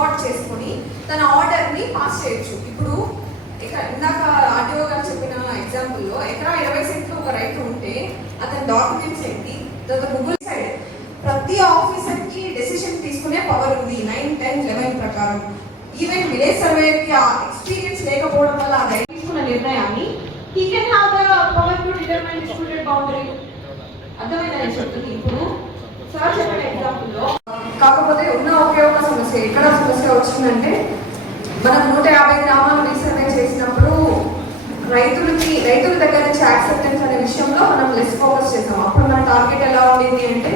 Record చేసుకొని తన ఆర్డర్ని పాస్ చేయొచ్చు. ఇప్పుడు ఇందాక ఆర్టీఓ గారు చెప్పిన ఎగ్జాంపుల్లో ఎకరా 20 సెంట్లు ఒక రైతు ఉంటే అతని డాక్యుమెంట్స్ ఏంటి, తర్వాత గూగుల్ సైడ్ ప్రతి ఆఫీసర్కి డెసిషన్ తీసుకునే పవర్ ఉంది 9, 10, 11 ప్రకారం. ఈవెన్ విలేజ్ సర్వేకి ఆ ఎక్స్పీరియన్స్ లేకపోవడం వల్ల ఆ రైతు తీసుకున్న నిర్ణయాన్ని he can have the power to determine disputed boundary. అర్థమైందని చెప్తుంది. ఇప్పుడు సార్ చెప్పిన ఎగ్జాంపుల్లో కాకపోతే ఉన్న ఒకే ఒక సమస్య ఎక్కడ సమస్య వచ్చిందంటే మనం 150 గ్రామాలు రీసర్వే చేసినప్పుడు రైతుల దగ్గర నుంచి యాక్సెప్టెన్స్ అనే విషయంలో మనం లెస్ ఫోకస్ చేసాం. అప్పుడు మన టార్గెట్ ఎలా ఉండింది అంటే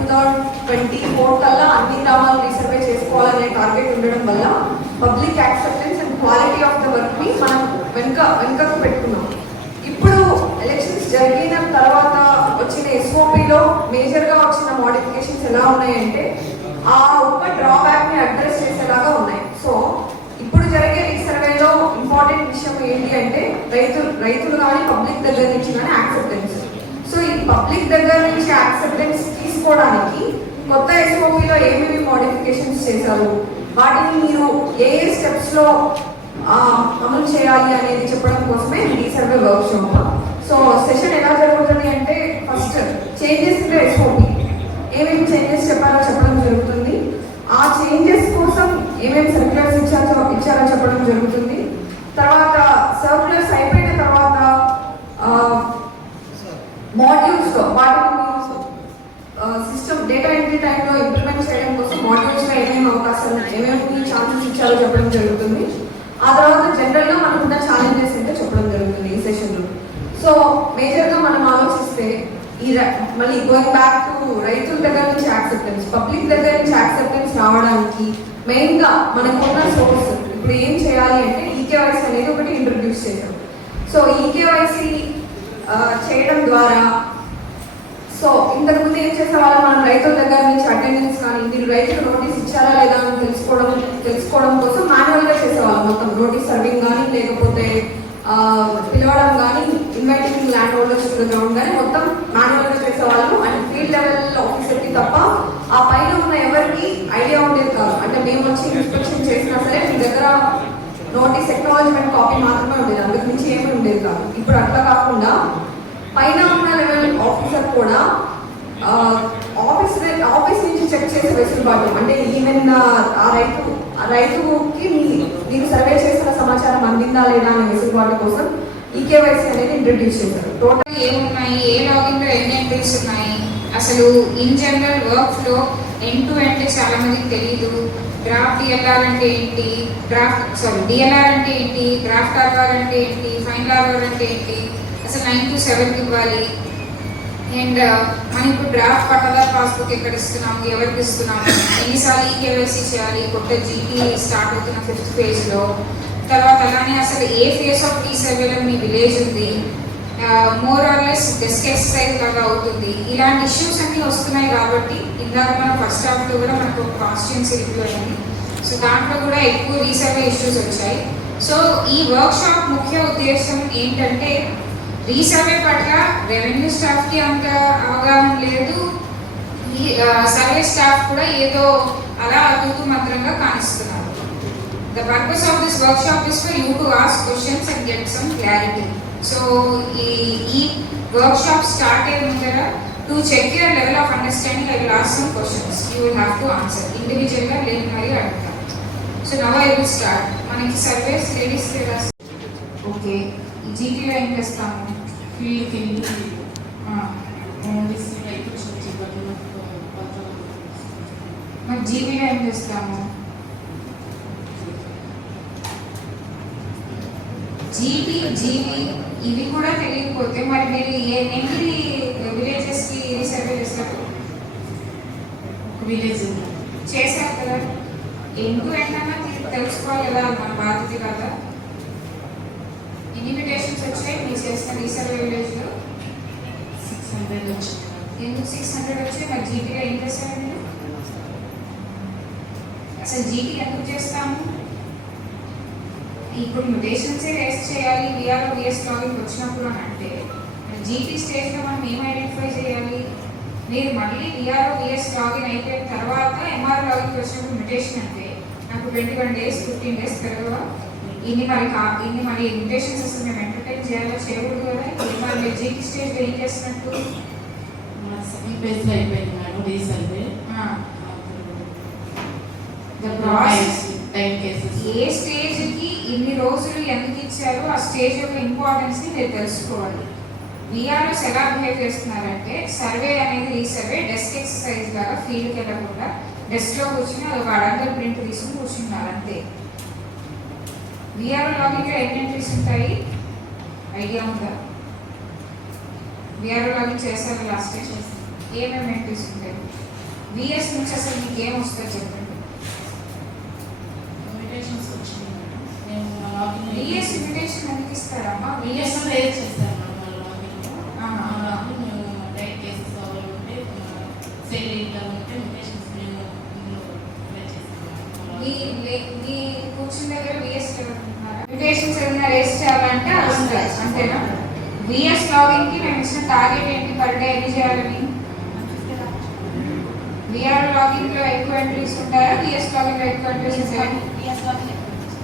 2024 కల్లా అన్ని గ్రామాలు రీసర్వే చేసుకోవాలనే టార్గెట్ ఉండడం వల్ల public acceptance and quality of the work ని మనం వెనుకకు పెట్టుకున్నాం. ఇప్పుడు ఎలక్షన్స్ జరిగిన తర్వాత వచ్చిన ఎస్ఓపిలో మేజర్గా వచ్చిన మోడిఫికేషన్స్ ఎలా ఉన్నాయంటే ఆ ఒక్క డ్రాబ్యాక్ ని అడ్రస్ చేసేలాగా ఉన్నాయి. సో ఇప్పుడు జరిగే రీసర్వేలో ఇంపార్టెంట్ విషయం ఏంటి అంటే రైతులు కానీ పబ్లిక్ దగ్గర నుంచి కానీ యాక్సెప్టెన్స్. సో ఈ పబ్లిక్ దగ్గర నుంచి యాక్సెప్టెన్స్ తీసుకోవడానికి కొత్త ఎస్ఓపిలో ఏమేమి మోడిఫికేషన్స్ చేశారు, వాటిని మీరు ఏ స్టెప్స్ లో అమలు చేయాలి అనేది చెప్పడం కోసమే resurvey work shop. So session ఎలా జరుగుతుంది అంటే ఫస్ట్ చేంజెస్ ఇన్ ఎస్ఓపి ఏమేమి చేంజెస్ చెప్పడం జరుగుతుంది, ఆ చేంజెస్ కోసం ఏమేమి సర్క్యులర్స్ ఇచ్చారో చెప్పడం జరుగుతుంది. తర్వాత సర్క్యులర్స్ అయిపోయిన తర్వాత మాడ్యూల్స్లో వాటిని సిస్టమ్ డేటా ఎంట్రీ టైంలో ఇంప్లిమెంట్ చేయడం కోసం మాడ్యూల్స్లో ఏమేమి అవకాశాలు ఏమేమి ఛాన్సెస్ ఇచ్చారో చెప్పడం జరుగుతుంది. ఆ తర్వాత జనరల్గా మనకున్న ఛాలెంజెస్ ఏంటో చెప్పడం జరుగుతుంది ఈ సెషన్లో. సో మేజర్గా మనం ఆలోచిస్తే మళ్ళీ గోయింగ్ బ్యాక్ టు రైతుల దగ్గర నుంచి యాక్సెప్టెన్స్, పబ్లిక్ దగ్గర నుంచి యాక్సెప్టెన్స్ రావడానికి మెయిన్గా మనకున్న సోర్స్ ఇప్పుడు ఏం చేయాలి అంటే ఈకేవైసీ అనేది ఒకటి ఇంట్రడ్యూస్ చేశాం. సో ఈకేవైసీ చేయడం ద్వారా సో ఇంతకుముందు ఏం చేసేవాళ్ళం, మనం రైతుల దగ్గర నుంచి అటెండెన్స్ కానీ మీరు రైతులు నోటీస్ ఇచ్చారా లేదా అని తెలుసుకోవడం కోసం మాన్యువల్గా చేసేవాళ్ళం. మొత్తం నోటీస్ సర్వింగ్ కానీ లేకపోతే పిలవడం కానీ inviting land holders to the ground కానీ మొత్తం మాన్యువల్గా చేసేవాళ్ళము. అండ్ ఫీల్డ్ లెవెల్ ఆఫీసర్కి తప్ప ఆ పైన ఉన్న ఎవరికి ఐడియా ఉండేది కాదు. అంటే మేము వచ్చి ఇన్స్పెక్షన్ చేసినా సరే మీ దగ్గర నోటీస్ ఎక్నాలజ్మెంట్ కాపీ మాత్రమే ఉండేది, అందుకు మించి ఏమీ ఉండేది కాదు. ఇప్పుడు అట్లా కాకుండా పైన ఉన్న లెవెల్ ఆఫీసర్ కూడా ఆఫీస్ నుంచి చెక్ చేసే వెసులుబాటు, అంటే ఈవెన్ ఆ రైతుకి మీరు సర్వే చేసిన సమాచారం అందిందా లేదా అనే వెసులుబాటు కోసం ఈకేవైసీ అనేది ఇంట్రడ్యూస్ చేశారు. టోటల్ ఏమున్నాయి, ఏ లాగిన్లో ఎన్ని ఎంట్రీస్ ఉన్నాయి, అసలు in general work flow end to end చాలా మందికి తెలియదు. డ్రాఫ్ట్ డిఎల్ఆర్ అంటే ఏంటి, డిఎల్ఆర్ అంటే ఏంటి, డ్రాఫ్ట్ ఆర్ఆర్ అంటే ఏంటి, ఫైనల్ ఆర్ఆర్ అంటే ఏంటి, అసలు 9 to 7 ఇవ్వాలి. అండ్ మనం ఇప్పుడు డ్రాఫ్ట్ పట్టాదారు పాస్బుక్ ఎక్కడ ఇస్తున్నాము, ఎవరికి ఇస్తున్నాము, ఎన్నిసార్లు ఈకేవైసీ చేయాలి, కొత్త జీటీ స్టార్ట్ అవుతున్న 5th phase. తర్వాత అలానే అసలు ఏ ఫేజ్ ఆఫ్ రీసర్వేలో మీ విలేజ్ ఉంది, more or less desk exercise లాగా అవుతుంది. ఇలాంటి ఇష్యూస్ అన్నీ వస్తున్నాయి కాబట్టి ఇందాక మనం ఫస్ట్ హాఫ్లో కూడా మనకు ఒక కాన్స్టిట్యున్సీ రివ్యూ అయింది. సో దాంట్లో కూడా ఎక్కువ రీసర్వే ఇష్యూస్ వచ్చాయి. సో ఈ వర్క్ షాప్ ముఖ్య ఉద్దేశం ఏంటంటే రీసర్వే పట్ల రెవెన్యూ స్టాఫ్కి అంత అవగాహన లేదు, ఈ సర్వే స్టాఫ్ కూడా ఏదో అలా అతుతూ మాత్రంగా కానిస్తున్నారు. The purpose of this workshop is for you to ask questions and get some clarity. So, ఈ workshop start అయ్యే ముందర to check your level of understanding, I will ask some questions. You will have to answer. Individual గా లేదు మరి అడుగుతాను. So now I will start. మనకి surveys ladies okay, జీటీలో ఏం చేస్తాము, మరి జీటీలో ఏం చేస్తాము, జీవి ఇవి కూడా తెలియకపోతే మరి మీరు ఎన్ని విలేజెస్కి సర్వే చేస్తారు, విలేజ్ చేశారు కదా, ఎందుకు ఏంటన్నా తెలుసుకోవాలి కదా, మన బాధ్యత కదా. ఇన్విటేషన్స్ వచ్చాయి మీరు చేసిన రీసర్వే విలేజ్లో 600 వచ్చాయి. ఎందుకు 600 వచ్చాయి, మరి జీటీలో ఏం చేస్తారు మీరు, అసలు జీటీ ఎందుకు చేస్తాము, ఇప్పుడు మ్యుటేషన్సే రేస్ చేయాలి విఆర్ఓ విఎస్ లాగిన్ వచ్చినప్పుడు అని అంటే జీటీ స్టేజ్లో మనం ఏం ఐడెంటిఫై చేయాలి, మీరు మళ్ళీ విఆర్ఓ విఎస్ లాగిన్ అయిపోయిన తర్వాత ఎంఆర్ లాగిన్కి వచ్చినప్పుడు మ్యూటేషన్ అంటే నాకు 21 days 15 days పెరగవా? ఇన్ని మరి మ్యూటేషన్స్ అసలు మేము ఎంటర్టైన్ చేయాలో చేయకూడదు కదా. మరి మీరు జీటీ స్టేజ్లో ఏం చేస్తున్నట్టు? అయిపోయింది మేడం రీసర్వే. ఏ స్టేజ్కి ఇన్ని రోజులు ఎందుకు ఇచ్చారో ఆ స్టేజ్ యొక్క ఇంపార్టెన్స్ని మీరు తెలుసుకోవాలి. విఆర్ఎస్ ఎలా బిహేవ్ చేస్తున్నారంటే సర్వే అనేది రీసర్వే డెస్క్ ఎక్సర్సైజ్ లాగా ఫీల్డ్కి వెళ్ళకుండా డెస్క్లో కూర్చుని అది ఒక అడంగల్ ప్రింట్ తీసుకుని కూర్చున్నారు అంతే. విఆర్ఓ లాగిన్లో ఎన్ని ఎంట్రీస్ ఉంటాయి ఐడియా ఉందా? విఆర్ఓ లాగిన్ చేశారు లాస్ట్ టైం, ఏమేమి ఎంట్రీస్ ఉంటాయి? విఎస్ నుంచి అసలు మీకు ఏం వస్తుంది చెప్పండి. ఇన్విటేషన్స్ వచ్చినాయి మేడం. మేము లాగిన్ విఎస్ ఇన్విటేషన్ ఎందుకు ఇస్తారమ్మా? విఎస్ రేట్ చేస్తాం మేడం లాగిన్లో. ఆహా. మేము డైట్ కేసెస్ అవి ఉంటే సేల్ ఇట్లా ఉంటే ఇన్విటేషన్స్ మేము ఇందులో రేట్ చేస్తాం మేడం. మీ కూర్చున్న దగ్గర విఎస్ ఇన్విటేషన్స్ ఏదైనా రేస్ చేయాలంటే అది వస్తుంది అంతేనా? విఎస్ లాగిన్ కి మేము ఇచ్చిన టార్గెట్ ఏంటి? పర్ డే ఎన్ని చేయాలని? విఆర్ లాగిన్ లో ఎక్కువ ఎంట్రీస్ ఉంటాయా? విఎస్ లాగిన్ లో ఎక్కువ ఎంట్రీస్ ఉంటాయా?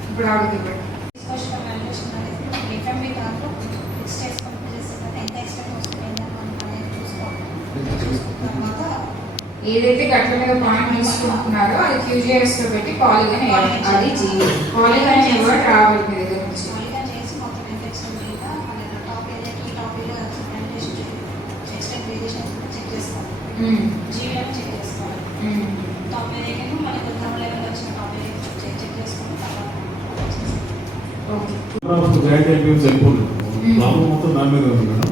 ఇప్పుడు అడుగుతుంది ఏదైతే గట్ల మీద పాయింట్ తీసుకుంటున్నారో అది క్యూజిఎస్ లో పెట్టి పాలిగన్ అది పాలిగన్ వర్డ్ రావాలి మీ దగ్గర నుంచి. జాయింట్ ఐపీఎంస్ అయిపోతుంది. ప్రాబ్లం మొత్తం దాని మీద ఉంది మేడం.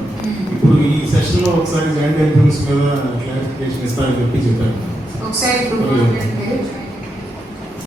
ఇప్పుడు ఈ సెషన్ లో ఒకసారి జాయింట్ ఐపీఎంస్ మీద క్లారిఫికేషన్ ఇస్తారని చెప్పి చెప్పారు. ఒకసారి ఇప్పుడు